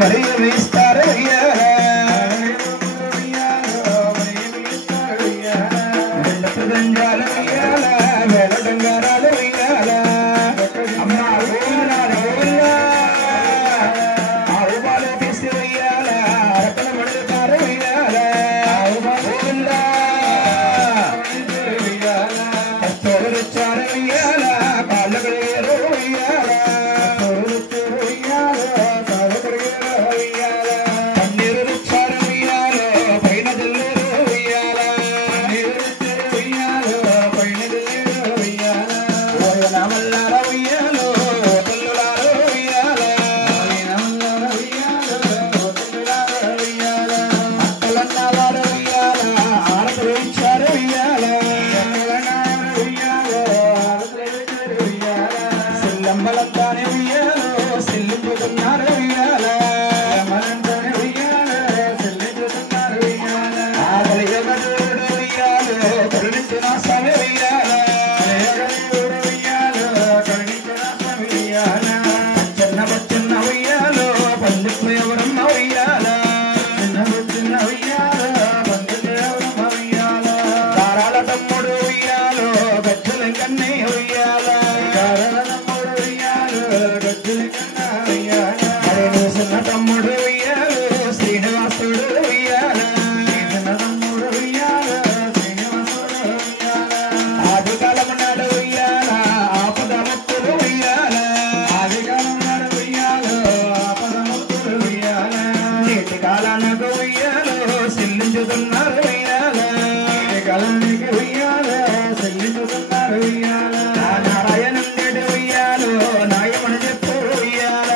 మరి వేస్తారు గంజాలు వెయ్యాల వేల డంగారాలు వెయ్యాల అమ్మ ఆవుపాలు తీసి వెయ్యాల అరకల మడుగుతారు వెయ్యాల కస్తూరు తెచ్చారు వెయ్యాల కాళ్ళు కడిగారు వెయ్యాల పన్నీరు తెచ్చారు వెయ్యాల పైన జల్లేరు వెయ్యాల నామల్లార వెయ్యాలో తల్లులారు వెయ్యాల అక్కలన్నావారు వెయ్యాల ఆరతులు ఇచ్చారు వెయ్యాల సిల్లంబలంతానే వెయ్యాలో సిల్లింపుతున్నారు వెయ్యాల ఆకలి ఎగదూడు వెయ్యాలో కరుణించిన స్వామి వెయ్యాల చిన్న బచ్చున్న వెయ్యాలో పందిట్లు ఎవరమ్మ వెయ్యాల దారాల తమ్ముడు వెయ్యాలో గజ్జల కన్నే వెయ్యాల చిన్న తమ్ముడు వెయ్యాలో శ్రీనివాసుడు వెయ్యాల ఆది కాలం నాడు వెయ్యాల ఆపద ముక్కులు వెయ్యాల నేటి కాలానికి వెయ్యాలో చెల్లించుతున్నారు వెయ్యాల నారాయణం నేడు వెయ్యాలో నాయమని చెప్పు వెయ్యాల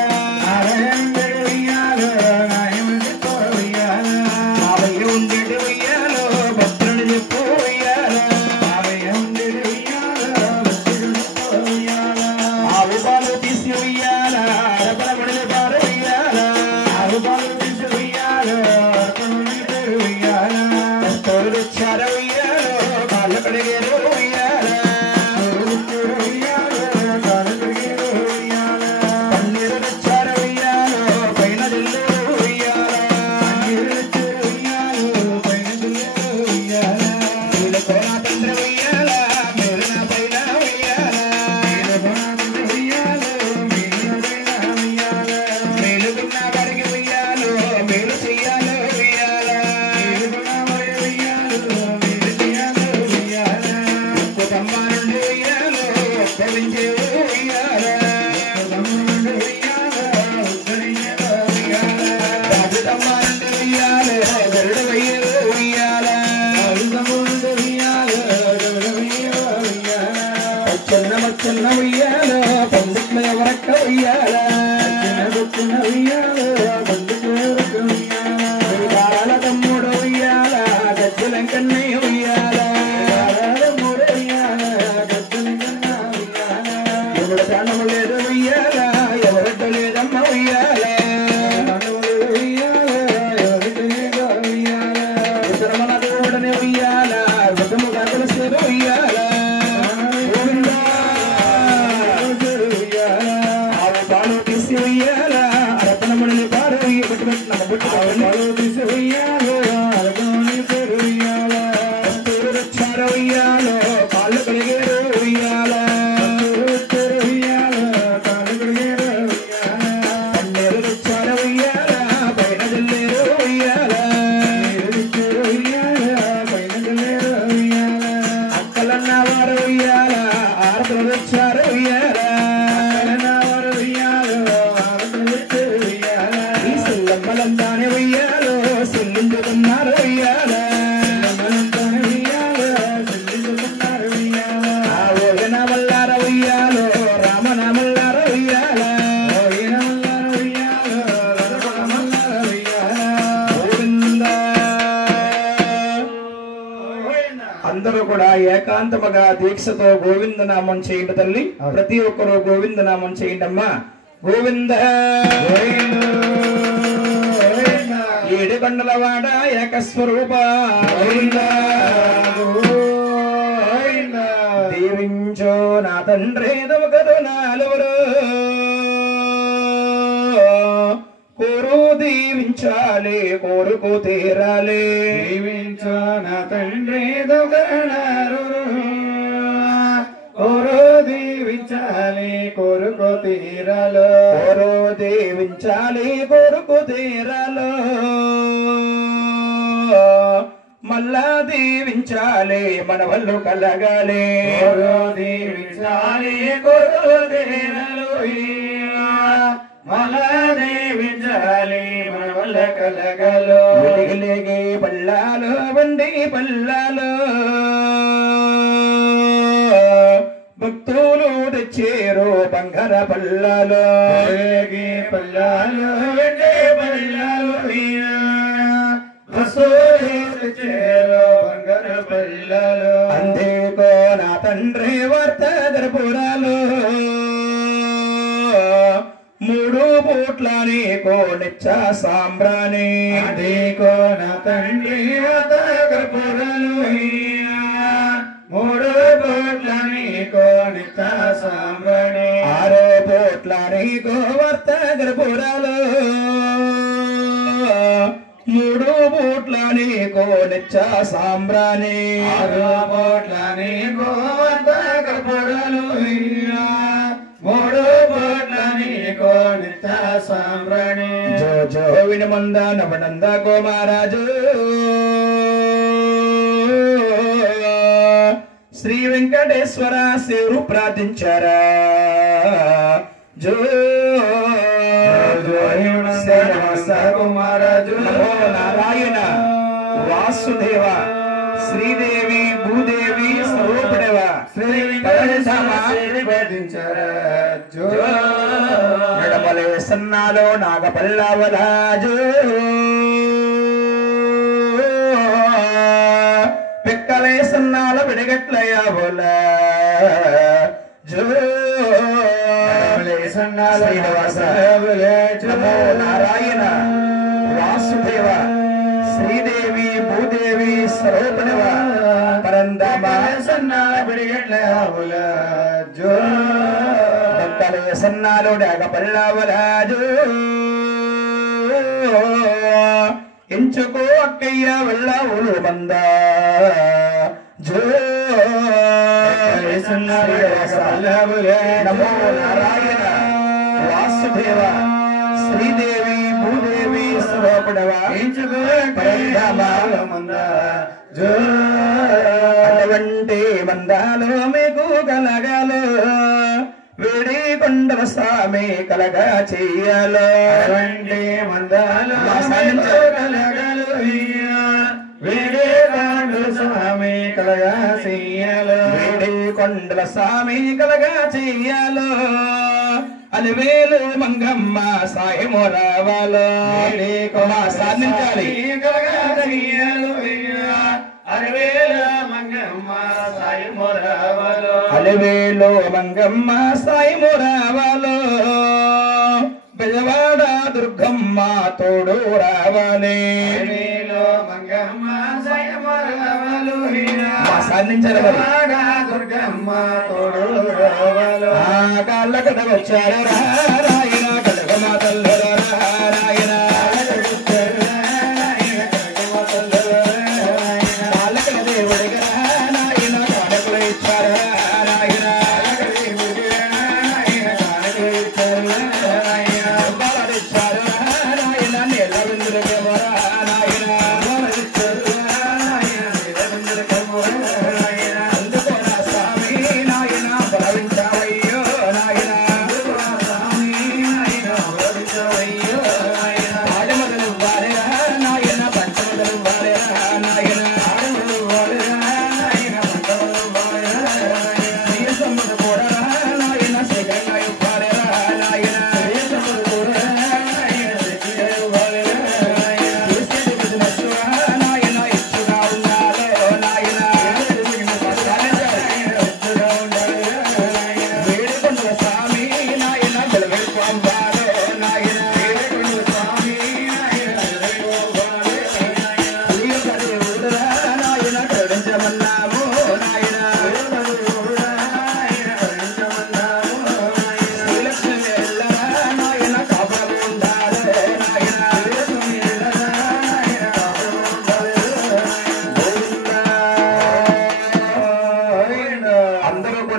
బాబయ్య ఉండేటి వెయ్యాలో భద్రుని చెప్పు వెయ్యాల ఆవు పాలు తీసి వెయ్యాల అరపల మడిలు పారు వెయ్యాల కస్తూరు తెచ్చారు వెయ్యాలో కాళ్ళు కడిగారు వెయ్యాల పన్నీరు తెచ్చారు వెయ్యాలో పైన జల్లేరు వెయ్యాల వీళ్ళ కోన తండ్రి వెయ్యాల మేలున పైన వెయ్యాల మేలుకున్న వారికి వెయ్యాలో మేలు చెయ్యాలో వెయ్యాల ఉప్పు తమ్మ నుండి వెయ్యాలో ఉద్ధరించే వెయ్యాల రాజు తమ్మ నుండి వెయ్యాలో గరుడు వెయ్యలు వెయ్యాల చిన్న వెయ్యాలో పందిట్లో ఎవరక్క వెయ్యాల దారాల తమ్ముడు వెయ్యాల గజ్జల కన్నే వెయ్యాల ఎవరు ప్రాణము లేదు వెయ్యాల ఎవరడ్డ లేదమ్మ వెయ్యాల ఉత్తరమల దేవుడనే వెయ్యాల వృతము గర్భల సేవ వెయ్యాల ఆవు పాలు తీసి వెయ్యాల అరపన మడిని పారు కస్తూరు తెచ్చారు వెయ్యాలో కాళ్ళు కడిగారు వెయ్యాల పన్నీరు తెచ్చారు వెయ్యాల పైన జల్లేరు వెయ్యాల అక్కలన్నవారు వెయ్యాల ఆరతులు తెచ్చారు వెయ్యాల ఈ సిల్లమ్మలంతానే వెయ్యాలో సిల్లించుతున్నారు వెయ్యాల ఆ ఓగనామల్లార వెయ్యాలో రామనామల్లార వెయ్యాల గోవిందా. అందరూ కూడా ఏకాంతముగా దీక్షతో గోవింద నామం చేయండి తల్లి. ప్రతి ఒక్కరూ గోవింద నామం చేయండి అమ్మా. గోవింద ఏడుకొండలవాడ ఏకస్వరూప గోవింద దీవించో నా తండ్రి దొకదు నాలుగురు కోరు దీవించాలి కోరుకు తీరాలి దీవించు నా తండ్రి దొంగనారు కోరు దీవించాలి కోరుకు తీరాలు కోరు దీవించాలి కోరుకు తీరాలు మళ్ళా దీవించాలి మన వల్లు కలగాలి కోరు దీవించాలి కోరు తీరాలు మళ్ళా దీవించాలి మన వల్ల కలగలు వెలిగిలేగి పల్లాలు వండి పల్లాలు భక్తులు తెచ్చేరు బంగార పల్లాలు పల్లాలు పల్లాలు బంగార పల్లాలు అందేకో నా తండ్రి వార్త గర్భురాలు మూడు పూట్లని కోనిచ్చా సాంబ్రాణి అందేకో నా తండ్రి వార్త గర్భురాలు మూడు పూట్లని కోనిచ్చా సాంబ్రాణి ఆరో పూట్లని గోవర్త గర్భురాలు మూడు పూట్లని కోనిచ్చా సాంబ్రాణి ఆరు పూట్లని గోవర్త గర్భురాలు మూడు పూట్లని కోనిచ్చా సాంబ్రాణి జో జో వినమంద నవనంద గోమారాజు శ్రీ వెంకటేశ్వర శివుడు ప్రార్థించారా జో కుమారాజు నమో నారాయణ వాసుదేవ శ్రీదేవి భూదేవి స్వరూపుడవ నడమలే సన్నాలో నాగపల్లవరాజు పిక్కలే సన్నాల విడగట్లయ్యాబోల జో శ్రీనివాస నమో నారాయణ వాసుదేవ శ్రీదేవి భూదేవి స్వరూపణవ పరంధామ భక్తలే సన్నాలో నాగపల్లవరాజు ఎంచుకో అక్కయ్య వెళ్ళవులు మంద జో నమో నారాయణ వాసుదేవ శ్రీదేవి భూదేవి స్వరూపుడవ అటువంటి మందాలు మీకు కలగాలు వేడి కొండల స్వామి కలగా చెయ్యాలో అటువంటి మందాలు కలగలు వేడే కాండు స్వామి కలగా చెయ్యాలో వేడి కొండల స్వామి కలగా చెయ్యాలో అలివేలు మంగమ్మ సాయము రావాలో సాధించాలి కలగా చెయ్యాలో అరవేల మంగమ్మ సాయము రావాలో అలివేలు మంగమ్మ సాయము రావాలో బెజవాడ దుర్గమ్మ తోడు రావాలి మంగమ్మ సాయము రావాలో సాధించాలి దుర్గమ్మ తోడు రావాలో కాళ్ళ కథ వచ్చారు రాయన కడగ మాతల్లో రాయన స్వామి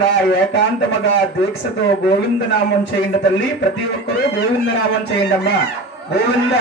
కూడా ఏకాంతముగా దీక్షతో గోవింద నామం చేయండి తల్లి. ప్రతి ఒక్కరూ గోవింద నామం చేయండి అమ్మా. గోవింద